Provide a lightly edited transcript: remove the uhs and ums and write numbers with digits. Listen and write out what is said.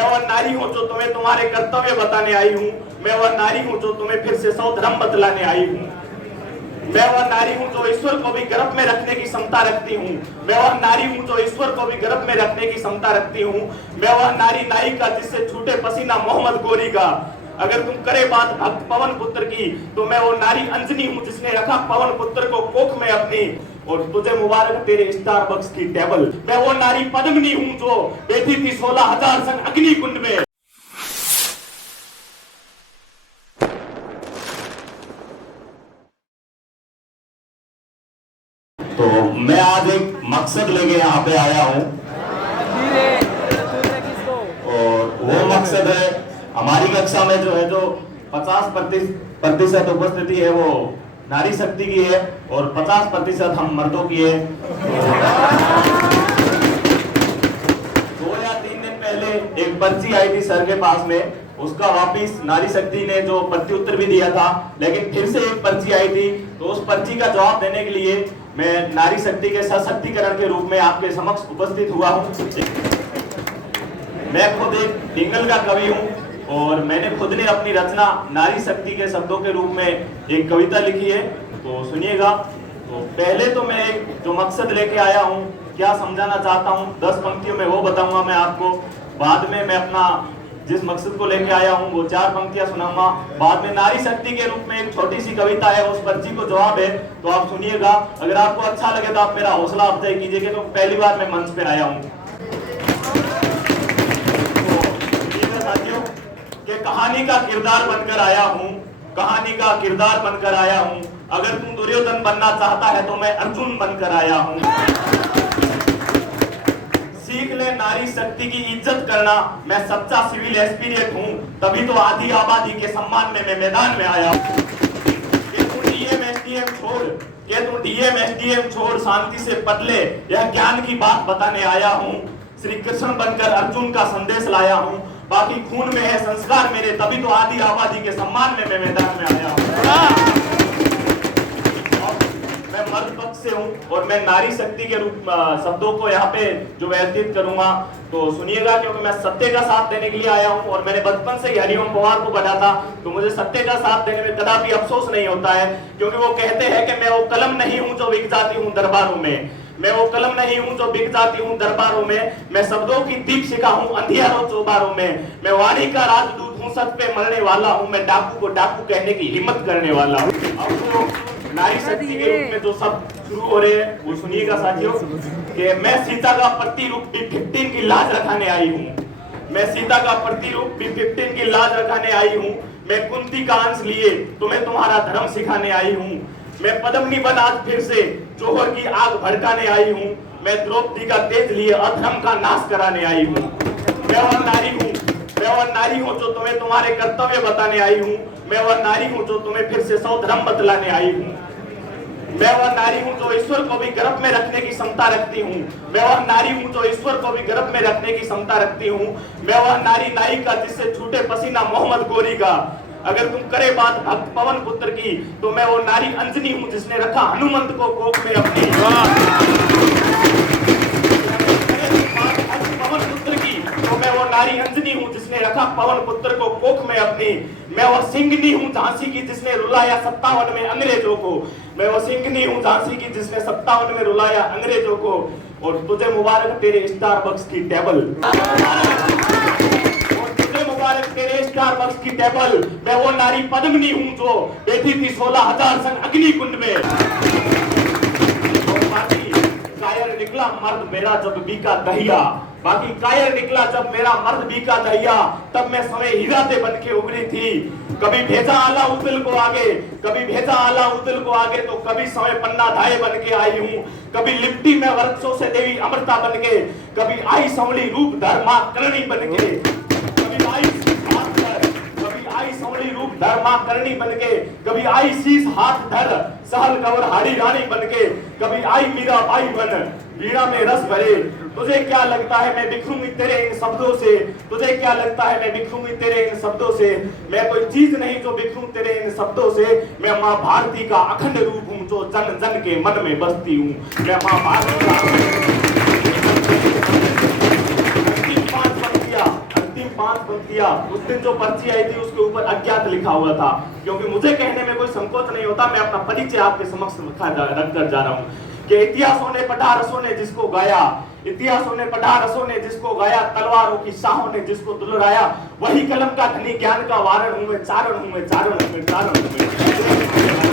मैं वह नारी हूँ जो तुम्हें तुम्हारे कर्तव्य बताने आई हूँ। मैं वह नारी हूँ जो तुम्हें फिर से 100 धर्म बतलाने आई हूँ। मैं वह नारी हूँ जो ईश्वर को भी गर्भ में रखने की क्षमता रखती हूँ। मैं वह नारी हूँ जो ईश्वर को भी गर्भ में रखने की क्षमता रखती हूँ। मैं वह नारी नायिका जिससे छूटे पसीना मोहम्मद गोरी का। अगर तुम करे बात भक्त पवन पुत्र की तो मैं वो नारी अंजनी हूँ जिसने रखा पवन पुत्र को कोख में अपनी। और तुझे मुबारक तेरे स्टारबक्स की टेबल। मैं वो नारी पद्मिनी हूँ जो बैठी थी 16,000 सन अग्नि कुंड में। तो मैं आज एक मकसद लेके यहाँ पे आया हूँ और वो मकसद है हमारी कक्षा में जो है जो 50% उपस्थिति है वो नारी शक्ति की है और 50% हम मर्दों की है। 2 या 3 दिन पहले एक पर्ची आई थी सर के पास में, उसका वापिस नारी शक्ति ने जो प्रत्युत्तर भी दिया था, लेकिन फिर से एक पर्ची आई थी। तो उस पर्ची का जवाब देने के लिए मैं नारी शक्ति के सशक्तिकरण के रूप में आपके समक्ष उपस्थित हुआ हूँ। मैं खुद एक पिंगल का कवि हूँ और मैंने खुद ने अपनी रचना नारी शक्ति के शब्दों के रूप में एक कविता लिखी है, तो सुनिएगा। तो पहले तो मैं एक जो मकसद लेके आया हूँ, क्या समझाना चाहता हूँ, 10 पंक्तियों में वो बताऊंगा मैं आपको। बाद में मैं अपना जिस मकसद को लेके आया हूँ वो 4 पंक्तियां सुनाऊंगा। बाद में नारी शक्ति के रूप में एक छोटी सी कविता है, उस पर्ची को जवाब है, तो आप सुनिएगा। अगर आपको अच्छा लगे तो आप मेरा हौसला अफजाई कीजिएगा। तो पहली बार मैं मंच पे आया हूँ। साथियों के कहानी का किरदार बनकर आया हूँ, कहानी का किरदार बनकर आया हूँ। अगर तू दुर्योधन बनना चाहता है तो मैं अर्जुन बनकर आया हूँ। सीख ले नारी शक्ति की इज्जत करना, मैं सच्चा सिविल एस्पिरेट हूँ, तभी तो आधी आबादी के सम्मान में मैं मैदान में आया हूँ। ये तू डीएम एसडीएम छोड़ शांति से पढ़ ले, यह ज्ञान की बात बताने आया हूँ। श्री कृष्ण बनकर अर्जुन का संदेश लाया हूँ, बाकी खून में है संस्कार मेरे, तभी तो आधी आबादी के सम्मान में मैं मैदान में आया हूँ। मैं मर्द पक्ष से हूँ और मैं नारी शक्ति के रूप शब्दों को यहाँ पे जो व्यतीत करूंगा, तो सुनिएगा, क्योंकि मैं सत्य का साथ देने के लिए आया हूँ। और मैंने बचपन से ही हरिओम पवार को पढ़ा था, तो मुझे सत्य का साथ देने में कदापि अफसोस नहीं होता है, क्योंकि वो कहते हैं कि मैं वो कलम नहीं हूँ जो बिक जाती हूँ दरबारों में। मैं वो कलम नहीं हूँ जो बिक जाती हूँ दरबारों में। मैं शब्दों की दीपशिखा हूँ अंधियारों चौबारों में। मैं वाणी का राजदूत हूँ, सच पे मरने वाला हूँ। मैं डाकू को डाकू कहने की हिम्मत करने वाला हूँ। अब वो नारी शक्ति के रूप में जो सब शुरू हो रहे हैं वो सुनिएगा साथियों, कि मैं सीता का प्रतिरूप B15 की लाज रखाने आई हूँ। मैं सीता का प्रतिरूप B15 की लाज रखाने आई हूँ। मैं कुंती का अंश लिए तुम्हें तुम्हारा धर्म सिखाने आई हूँ। मैं पद्मिनी बन आज फिर से जौहर की आग भड़काने आई हूँ। मैं द्रौपदी का तेज लिए अधर्म का नाश कराने आई हूँ। मैं वह नारी हूँ जो तुम्हें तुम्हारे कर्तव्य बताने आई हूँ। मैं वह नारी हूँ जो तुम्हें फिर से 100 धर्म बतलाने आई हूँ। मैं वह नारी हूँ जो ईश्वर को भी गर्भ में रखने की क्षमता रखती हूँ। मैं वह नारी हूँ जो ईश्वर को भी गर्भ में रखने की क्षमता रखती हूँ। मैं वह नारी नायिका जिससे छूटे पसीना मोहम्मद गोरी का। अगर तुम करे बात भक्त पवन पुत्र की तो मैं वो नारी अंजनी हूँ जिसने रखा हनुमंत को कोख में अपनी। पवन पुत्र की तो मैं वो नारी अंजनी हूँ जिसने रखा पवन पुत्र को कोख में अपनी। मैं वो सिंघनी हूँ झांसी की जिसने रुलाया 57 में अंग्रेजों को। मैं वो सिंघनी हूँ झांसी की जिसने 57 में रुलाया अंग्रेजों को। और तुझे मुबारक तेरे स्टारबक्स की टेबल। तेरे स्टारबक्स की टेबल। मैं वो नारी पद्मिनी हूँ जो बैठी थी 16,000 सन अग्नि कुंड में। और बाकी कायर निकला मर्द मेरा जब बीका दहिया। बाकी कायर निकला जब मेरा मर्द बीका दहिया। तब मैं समय हीरा से बन के उभरी थी। कभी भेजा आला उदल को आगे, कभी भेजा आला उदल को आगे, तो कभी समय पन्ना धाये बन के आई हूँ। कभी लिपटी में वृक्षों से देवी अमृता बन के, कभी आई संवली रूप धर्मा करणी बन के, धर्मा करनी बनके, कभी आई शीश हाथ धर सहल कवर हाड़ी रानी बनके, कभी आई मीरा बाई बन वीणा में रस भरे। तुझे क्या लगता है मैं बिखरूंगी तेरे इन शब्दों से? तुझे क्या लगता है मैं बिखरूंगी तेरे इन शब्दों से? मैं कोई चीज नहीं जो बिखरूं तेरे इन शब्दों से। मैं माँ भारती का अखंड रूप हूँ जो जन जन के मन में बसती हूँ। मैं माँ भारती का समर्पण किया, उस दिन जो पर्ची आई थी उसके ऊपर अज्ञात लिखा हुआ था। क्योंकि मुझे कहने में कोई संकोच नहीं होता, मैं अपना परिचय आपके समक्ष रख कर जा रहा हूँ कि इतिहासों ने पढ़ा, रसों ने जिसको गाया, इतिहासों ने पढ़ा, रसों ने जिसको गाया, तलवारों की शाहों ने जिसको दुलराया, वही कलम का धनी, ज्ञान का वारण हूं मैं, चारण हूं मैं, चारण हूं मैं, चारण हूं मैं।